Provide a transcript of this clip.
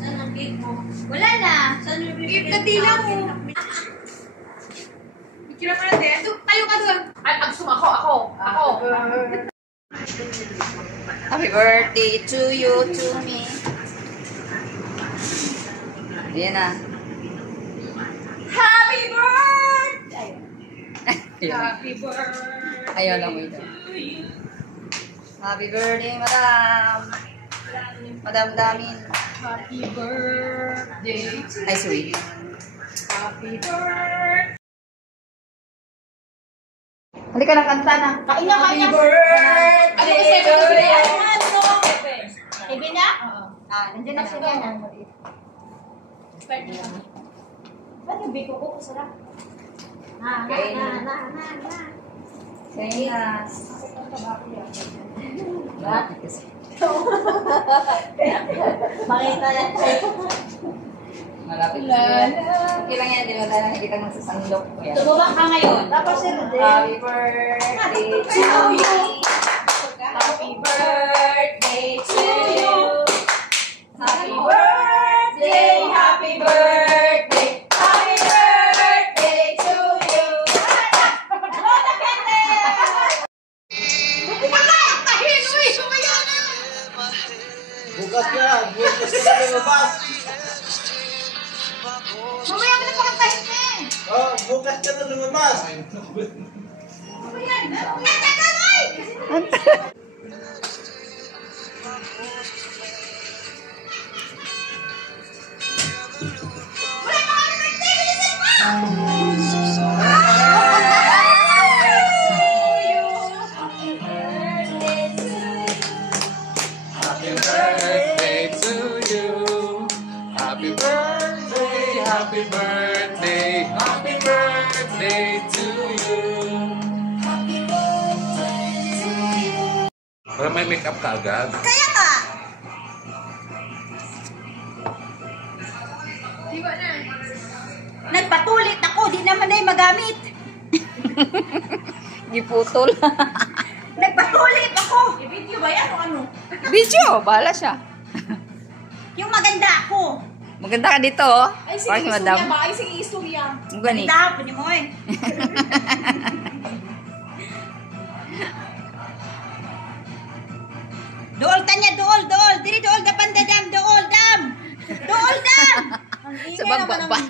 Saan ang cake mo? Wala na. Saan yung bibigyan? Kadila mo. Bikira ka natin. Tayo ka doon. Ay, ako. Happy birthday to you, to me. Ayan na. Happy birthday! Happy birthday! Ayaw lang mo ito. Happy birthday, madam. Madam Damin. Happy birthday to Ay, sweet. Happy birthday! Halika na, kanta na. Kain na, kain na. Ano ko sa'yo? Ibi na? Nandiyan na siya na. Ba't yung biko ko sarap? Na. Sayas. Bakit kasi? Makita yan. Malapit na. Okay lang yan, di ba tayo nakikita ng sasandok? Tumubak ka ngayon. Tapos yun din. Happy birthday to you. Happy birthday to you. Happy birthday, happy birthday, happy birthday to you. Bukas ka na lumabas. Mamaya ka na pakantahin na eh. Oh, bukas ka na lumabas. Happy birthday to you. Happy birthday, happy birthday, happy birthday to you. Para may makeup ka agad. Kaya ka. Diba na? Nagpatulit ako. Di naman na magamit. Giputol. Nagpatulit ako. I-video ba yan o ano? Video, bahala siya. Yung maganda ako. Maganda ka dito, oh. Ay, sige, Parang si istorya madam. ba? Ay, sige, istorya. Ang gani. Maganda ako ni mo eh. Dool tanya, dool. Diri dool, dapan dadam, dool, dam. Dool, dam. Sa bagbaban.